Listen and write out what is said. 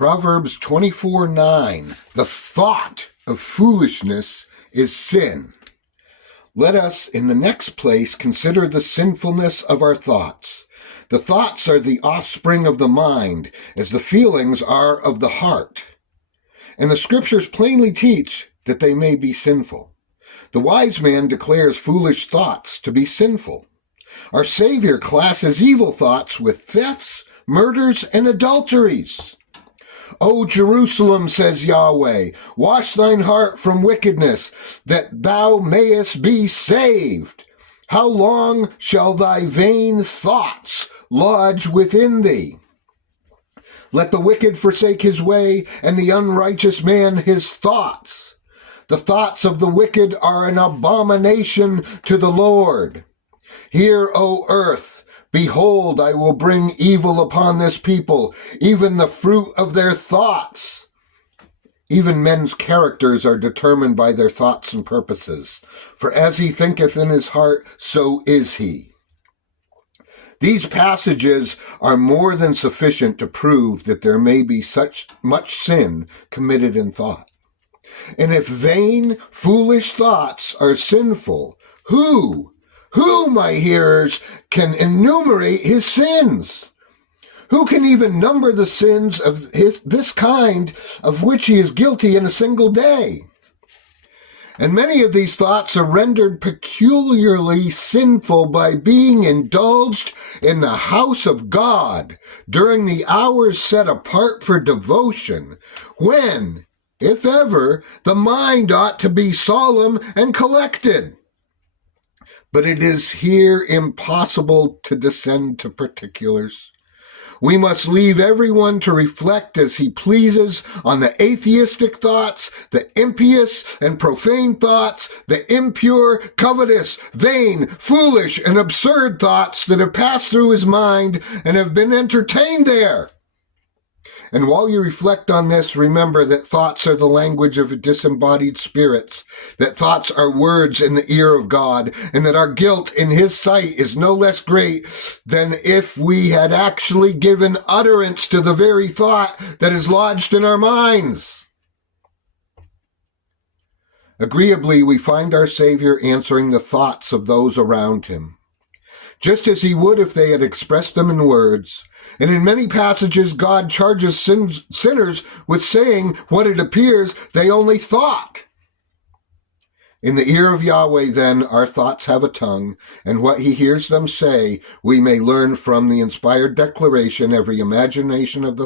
Proverbs 24:9. The thought of foolishness is sin. Let us, in the next place, consider the sinfulness of our thoughts. The thoughts are the offspring of the mind, as the feelings are of the heart. And the scriptures plainly teach that they may be sinful. The wise man declares foolish thoughts to be sinful. Our Savior classes evil thoughts with thefts, murders, and adulteries. O Jerusalem, says Yahweh, wash thine heart from wickedness, that thou mayest be saved. How long shall thy vain thoughts lodge within thee? Let the wicked forsake his way, and the unrighteous man his thoughts. The thoughts of the wicked are an abomination to the Lord. Hear, O earth, behold, I will bring evil upon this people, even the fruit of their thoughts. Even men's characters are determined by their thoughts and purposes. For as he thinketh in his heart, so is he. These passages are more than sufficient to prove that there may be such much sin committed in thought. And if vain, foolish thoughts are sinful, who, my hearers, can enumerate his sins? Who can even number the sins of this kind of which he is guilty in a single day? And many of these thoughts are rendered peculiarly sinful by being indulged in the house of God during the hours set apart for devotion, when, if ever, the mind ought to be solemn and collected. But it is here impossible to descend to particulars. We must leave everyone to reflect as he pleases on the atheistic thoughts, the impious and profane thoughts, the impure, covetous, vain, foolish, and absurd thoughts that have passed through his mind and have been entertained there. And while you reflect on this, remember that thoughts are the language of disembodied spirits, that thoughts are words in the ear of God, and that our guilt in his sight is no less great than if we had actually given utterance to the very thought that is lodged in our minds. Agreeably, we find our Savior answering the thoughts of those around him, just as he would if they had expressed them in words. And in many passages, God charges sinners with saying what it appears they only thought. In the ear of Yahweh, then, our thoughts have a tongue, and what he hears them say, we may learn from the inspired declaration, every imagination of the